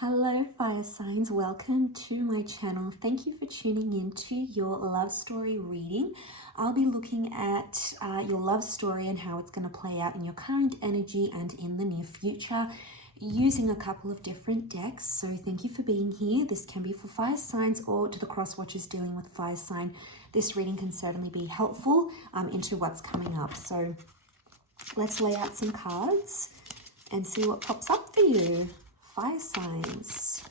Hello fire signs, welcome to my channel. Thank you for tuning in to your love story reading. I'll be looking at your love story and how it's going to play out in your current energy and in the near future using a couple of different decks. So thank you for being here. This can be for fire signs or to the cross watchers dealing with fire sign. This reading can certainly be helpful into what's coming up. So let's lay out some cards and see what pops up for you. Fire signs.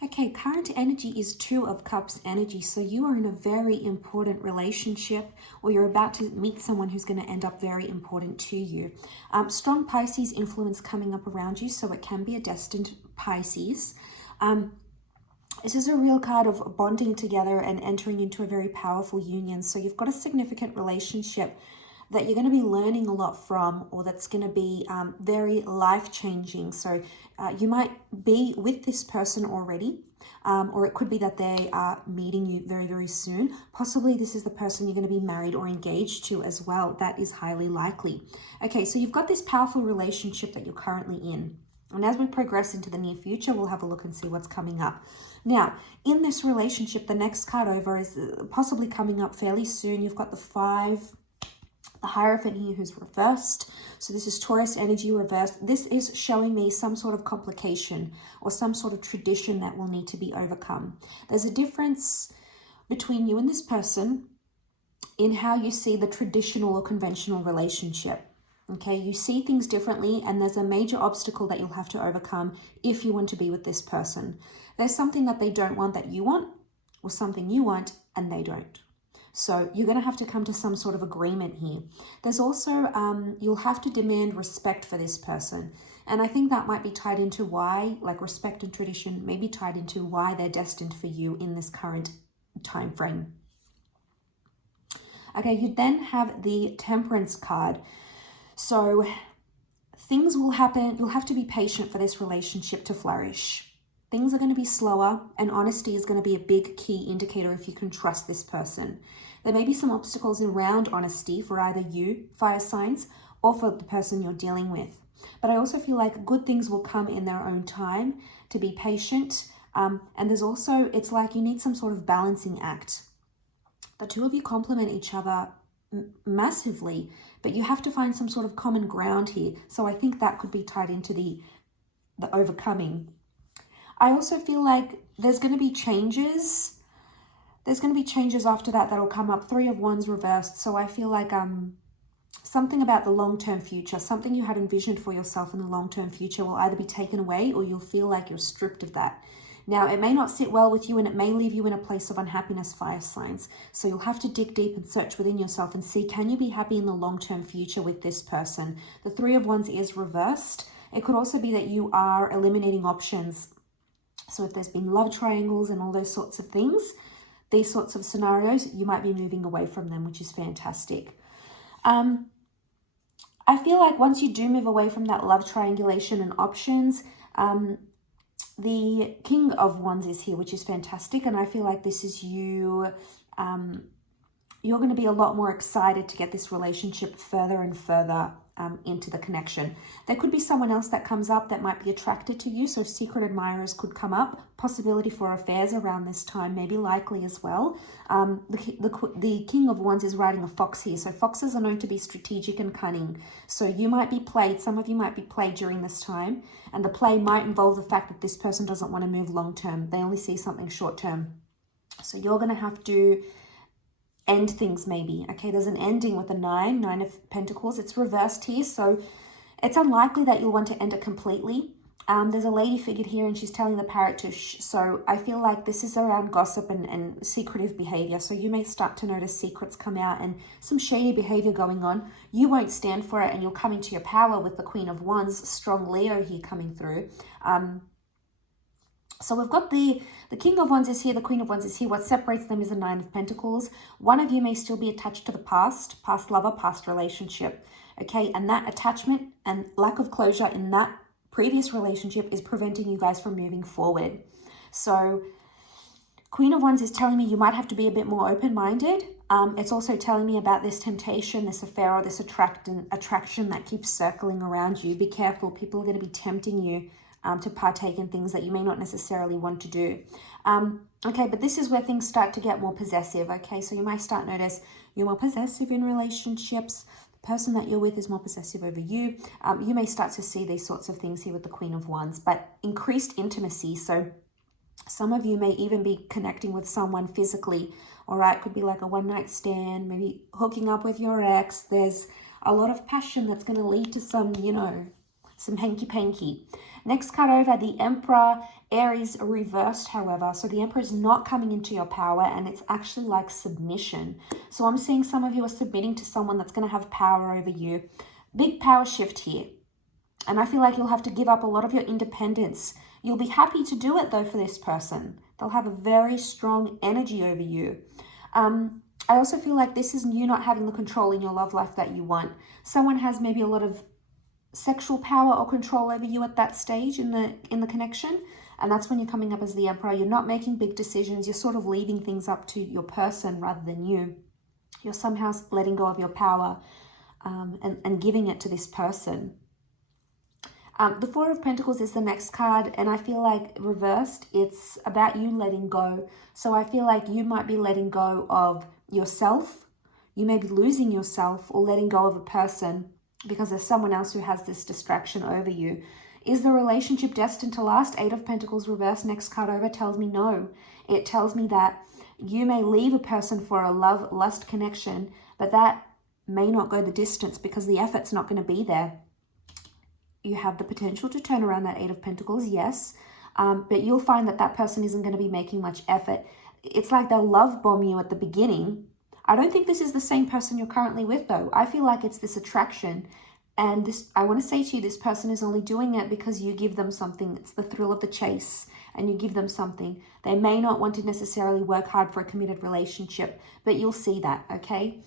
Okay, current energy is Two of Cups energy. So you are in a very important relationship, or you're about to meet someone who's going to end up very important to you. Strong Pisces influence coming up around you, so it can be a destined Pisces. This is a real card of bonding together and entering into a very powerful union. So you've got a significant relationship that you're going to be learning a lot from, or that's going to be very life-changing. So you might be with this person already, or it could be that they are meeting you very, very soon. Possibly this is the person you're going to be married or engaged to as well. That is highly likely. Okay, so you've got this powerful relationship that you're currently in. And as we progress into the near future, we'll have a look and see what's coming up. Now, in this relationship, the next card over is possibly coming up fairly soon. You've got the Hierophant here who's reversed. So this is Taurus energy reversed. This is showing me some sort of complication or some sort of tradition that will need to be overcome. There's a difference between you and this person in how you see the traditional or conventional relationship. Okay, you see things differently, and there's a major obstacle that you'll have to overcome if you want to be with this person. There's something that they don't want that you want, or something you want and they don't. So you're going to have to come to some sort of agreement here. There's also, you'll have to demand respect for this person. And I think that might be tied into why, like respect and tradition, may be tied into why they're destined for you in this current time frame. Okay, you then have the Temperance card. So things will happen. You'll have to be patient for this relationship to flourish. Things are going to be slower, and honesty is going to be a big key indicator if you can trust this person. There may be some obstacles around honesty for either you, fire signs, or for the person you're dealing with. But I also feel like good things will come in their own time. To be patient. And there's also, it's like you need some sort of balancing act. The two of you complement each other massively, but you have to find some sort of common ground here. So I think that could be tied into the overcoming. I also feel like there's going to be changes. There's going to be changes after that that'll come up. Three of Wands reversed. So I feel like something about the long-term future, something you had envisioned for yourself in the long-term future will either be taken away or you'll feel like you're stripped of that. Now, it may not sit well with you and it may leave you in a place of unhappiness, fire signs. So you'll have to dig deep and search within yourself and see, can you be happy in the long-term future with this person? The Three of Wands is reversed. It could also be that you are eliminating options. So if there's been love triangles and all those sorts of things, these sorts of scenarios, you might be moving away from them, which is fantastic. I feel like once you do move away from that love triangulation and options, the King of Wands is here, which is fantastic. And I feel like this is you. You're going to be a lot more excited to get this relationship further and further into the connection. There could be someone else that comes up that might be attracted to you. So secret admirers could come up. Possibility for affairs around this time, maybe likely as well. The King of Wands is riding a fox here. So foxes are known to be strategic and cunning. So you might be played. Some of you might be played during this time. And the play might involve the fact that this person doesn't want to move long term. They only see something short term. So you're going to have to end things maybe. Okay, there's an ending with a Nine of Pentacles. It's reversed here, so it's unlikely that you'll want to end it completely. There's a lady figured here and she's telling the parrot to shh. So I feel like this is around gossip and secretive behavior. So you may start to notice secrets come out and some shady behavior going on. You won't stand for it and you'll come into your power with the Queen of Wands, strong Leo here coming through. So we've got the King of Wands is here, the Queen of Wands is here. What separates them is the Nine of Pentacles. One of you may still be attached to the past lover, past relationship. Okay, and that attachment and lack of closure in that previous relationship is preventing you guys from moving forward. So Queen of Wands is telling me you might have to be a bit more open-minded. It's also telling me about this temptation, this affair, or this attraction that keeps circling around you. Be careful. People are going to be tempting you to partake in things that you may not necessarily want to do. Okay, but this is where things start to get more possessive. Okay, so you might start to notice you're more possessive in relationships. The person that you're with is more possessive over you. You may start to see these sorts of things here with the Queen of Wands, but increased intimacy. So some of you may even be connecting with someone physically. All right, could be like a one-night stand, maybe hooking up with your ex. There's a lot of passion that's going to lead to some, you know, some hanky-panky. Next card over, the Emperor, Aries reversed, however. So the Emperor is not coming into your power and it's actually like submission. So I'm seeing some of you are submitting to someone that's going to have power over you. Big power shift here. And I feel like you'll have to give up a lot of your independence. You'll be happy to do it though for this person. They'll have a very strong energy over you. I also feel like this is you not having the control in your love life that you want. Someone has maybe a lot of sexual power or control over you at that stage in the connection, and that's when you're coming up as the Emperor. You're not making big decisions. You're sort of leaving things up to your person rather than you. You're somehow letting go of your power and giving it to this person. The Four of Pentacles is the next card, and I feel like reversed, it's about you letting go. So I feel like you might be letting go of yourself. You may be losing yourself or letting go of a person because there's someone else who has this distraction over you. Is the relationship destined to last? Eight of Pentacles reversed, next card over, tells me no. It tells me that you may leave a person for a love-lust connection, but that may not go the distance because the effort's not going to be there. You have the potential to turn around that Eight of Pentacles, yes, but you'll find that that person isn't going to be making much effort. It's like they'll love bomb you at the beginning. I don't think this is the same person you're currently with, though. I feel like it's this attraction, and this, I want to say to you, this person is only doing it because you give them something. It's the thrill of the chase, and you give them something. They may not want to necessarily work hard for a committed relationship, but you'll see that, okay?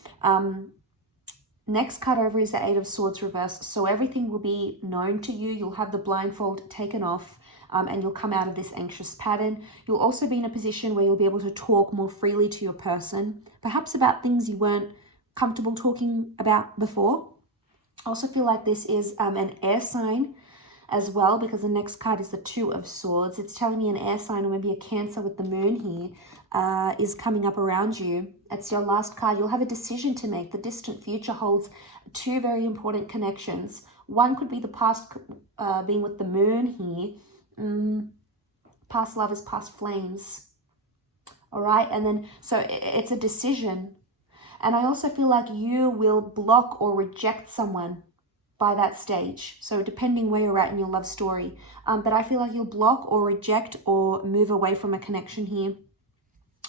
Next card over is the Eight of Swords reversed. So everything will be known to you. You'll have the blindfold taken off and you'll come out of this anxious pattern. You'll also be in a position where you'll be able to talk more freely to your person, perhaps about things you weren't comfortable talking about before. I also feel like this is an air sign as well, because the next card is the Two of Swords. It's telling me an air sign, or maybe a Cancer with the moon here, is coming up around you. It's your last card. You'll have a decision to make. The distant future holds two very important connections. One could be the past, being with the moon here. Past lovers, past flames. All right, and then, so it's a decision. And I also feel like you will block or reject someone by that stage. So depending where you're at in your love story. But I feel like you'll block or reject or move away from a connection here.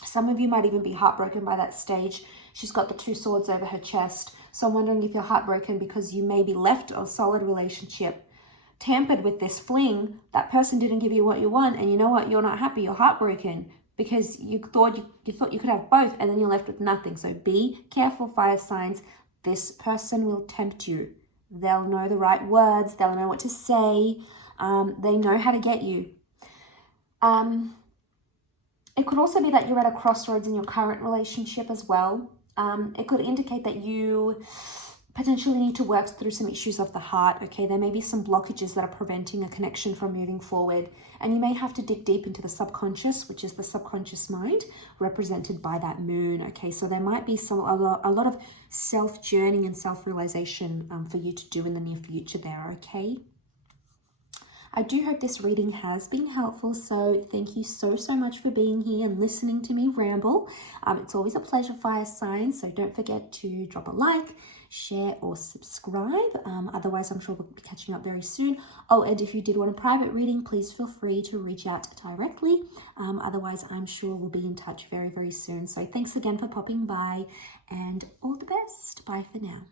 Some of you might even be heartbroken by that stage. She's got the Two Swords over her chest. So I'm wondering if you're heartbroken because you may be left a solid relationship, tampered with this fling. That person didn't give you what you want, and you know what? You're not happy. You're heartbroken because you thought you could have both, and then you're left with nothing. So be careful, fire signs. This person will tempt you. They'll know the right words. They'll know what to say. They know how to get you. It could also be that you're at a crossroads in your current relationship as well. It could indicate that you potentially need to work through some issues of the heart, okay? There may be some blockages that are preventing a connection from moving forward, and you may have to dig deep into the subconscious, which is the subconscious mind, represented by that moon, okay? So there might be a lot of self-journeying and self-realization for you to do in the near future there, okay? I do hope this reading has been helpful, so thank you so much for being here and listening to me ramble. It's always a pleasure, fire signs, so don't forget to drop a like, share, or subscribe. Otherwise, I'm sure we'll be catching up very soon. Oh, and if you did want a private reading, please feel free to reach out directly. Otherwise, I'm sure we'll be in touch very, very soon. So thanks again for popping by, and all the best. Bye for now.